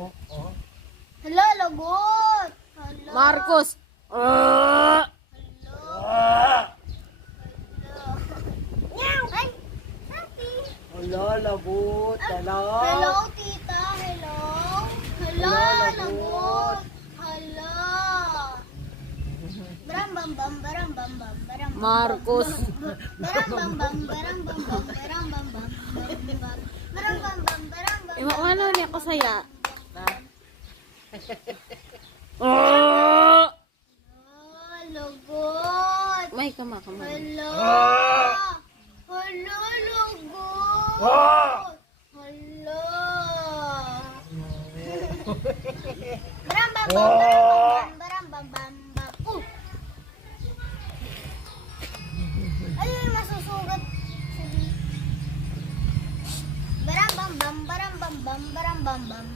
Hala, lagot. Hala. Marcos. Hala. Ay, Ate. Hala, lagot. Hala. Hello, tita. Hello. Hala, Hala, lagot. Hala. Baram bam bam, baram bam bam, baram bam. Marcos. Baram bam bam, baram bam bam, baram bam bam, baram bam bam, baram bam. Ano niya ko saya? Ah, lagot. May kama. Hala. Hala, lagot. Hala. Baram bam bam, baram bam bam, bam. Ayun, masusugat. Baram bam bam, baram bam bam, baram bam bam.